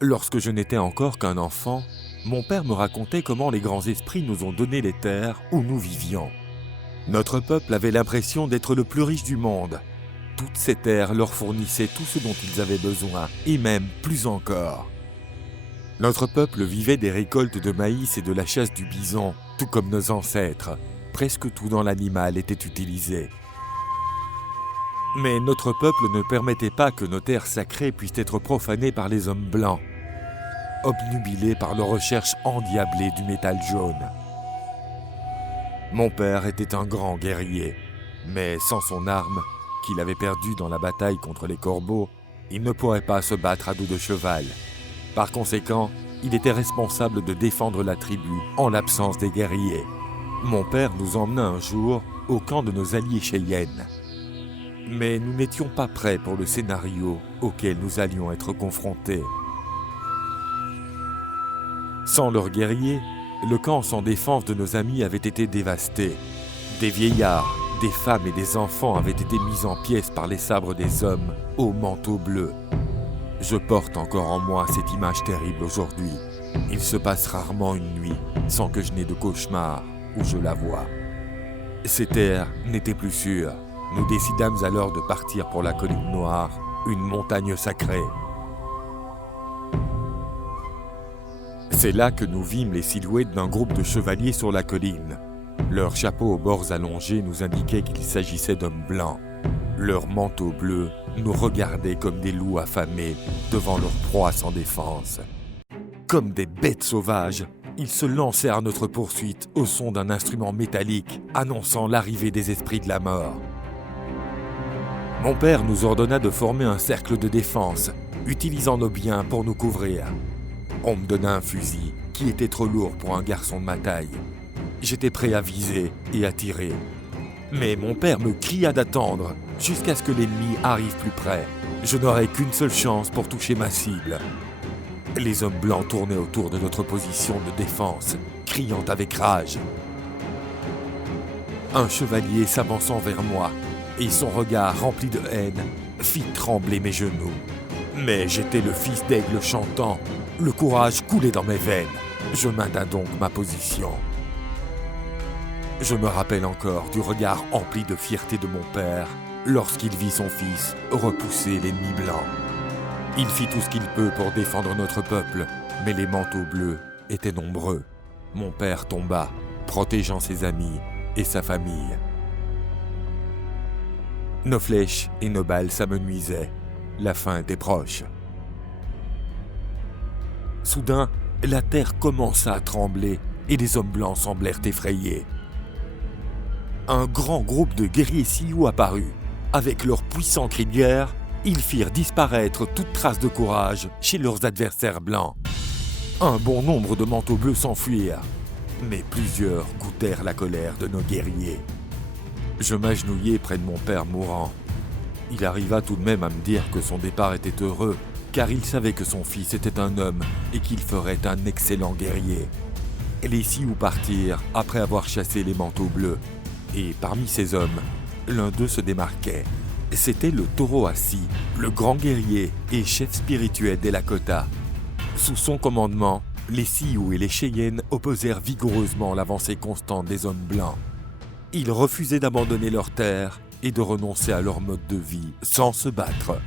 Lorsque je n'étais encore qu'un enfant, mon père me racontait comment les grands esprits nous ont donné les terres où nous vivions. Notre peuple avait l'impression d'être le plus riche du monde. Toutes ces terres leur fournissaient tout ce dont ils avaient besoin, et même plus encore. Notre peuple vivait des récoltes de maïs et de la chasse du bison, tout comme nos ancêtres. Presque tout dans l'animal était utilisé. Mais notre peuple ne permettait pas que nos terres sacrées puissent être profanées par les hommes blancs, obnubilés par leur recherche endiablée du métal jaune. Mon père était un grand guerrier, mais sans son arme, qu'il avait perdue dans la bataille contre les corbeaux, il ne pourrait pas se battre à dos de cheval. Par conséquent, il était responsable de défendre la tribu en l'absence des guerriers. Mon père nous emmena un jour au camp de nos alliés Cheyennes. Mais nous n'étions pas prêts pour le scénario auquel nous allions être confrontés. Sans leurs guerriers, le camp sans défense de nos amis avait été dévasté. Des vieillards, des femmes et des enfants avaient été mis en pièces par les sabres des hommes aux manteaux bleus. Je porte encore en moi cette image terrible aujourd'hui. Il se passe rarement une nuit sans que je n'aie de cauchemar où je la vois. Ces terres n'étaient plus sûres. Nous décidâmes alors de partir pour la colline noire, une montagne sacrée. C'est là que nous vîmes les silhouettes d'un groupe de chevaliers sur la colline. Leurs chapeaux aux bords allongés nous indiquaient qu'il s'agissait d'hommes blancs. Leurs manteaux bleus nous regardaient comme des loups affamés devant leur proie sans défense. Comme des bêtes sauvages, ils se lancèrent à notre poursuite au son d'un instrument métallique annonçant l'arrivée des esprits de la mort. Mon père nous ordonna de former un cercle de défense, utilisant nos biens pour nous couvrir. On me donna un fusil qui était trop lourd pour un garçon de ma taille. J'étais prêt à viser et à tirer. Mais mon père me cria d'attendre jusqu'à ce que l'ennemi arrive plus près. Je n'aurais qu'une seule chance pour toucher ma cible. Les hommes blancs tournaient autour de notre position de défense, criant avec rage. Un chevalier s'avançant vers moi, et son regard rempli de haine fit trembler mes genoux. Mais j'étais le fils d'aigle chantant, le courage coulait dans mes veines. Je maintins donc ma position. Je me rappelle encore du regard empli de fierté de mon père lorsqu'il vit son fils repousser l'ennemi blanc. Il fit tout ce qu'il peut pour défendre notre peuple, mais les manteaux bleus étaient nombreux. Mon père tomba, protégeant ses amis et sa famille. Nos flèches et nos balles s'amenuisaient. La fin était proche. Soudain, la terre commença à trembler et les hommes blancs semblèrent effrayés. Un grand groupe de guerriers Sioux apparut. Avec leurs puissants cris de guerre, ils firent disparaître toute trace de courage chez leurs adversaires blancs. Un bon nombre de manteaux bleus s'enfuirent, mais plusieurs goûtèrent la colère de nos guerriers. Je m'agenouillai près de mon père mourant. Il arriva tout de même à me dire que son départ était heureux, car il savait que son fils était un homme et qu'il ferait un excellent guerrier. Les Sioux partirent après avoir chassé les manteaux bleus, et parmi ces hommes, l'un d'eux se démarquait. C'était le Taureau Assis, le grand guerrier et chef spirituel des Lakota. Sous son commandement, les Sioux et les Cheyennes opposèrent vigoureusement l'avancée constante des hommes blancs. Ils refusaient d'abandonner leurs terres et de renoncer à leur mode de vie sans se battre.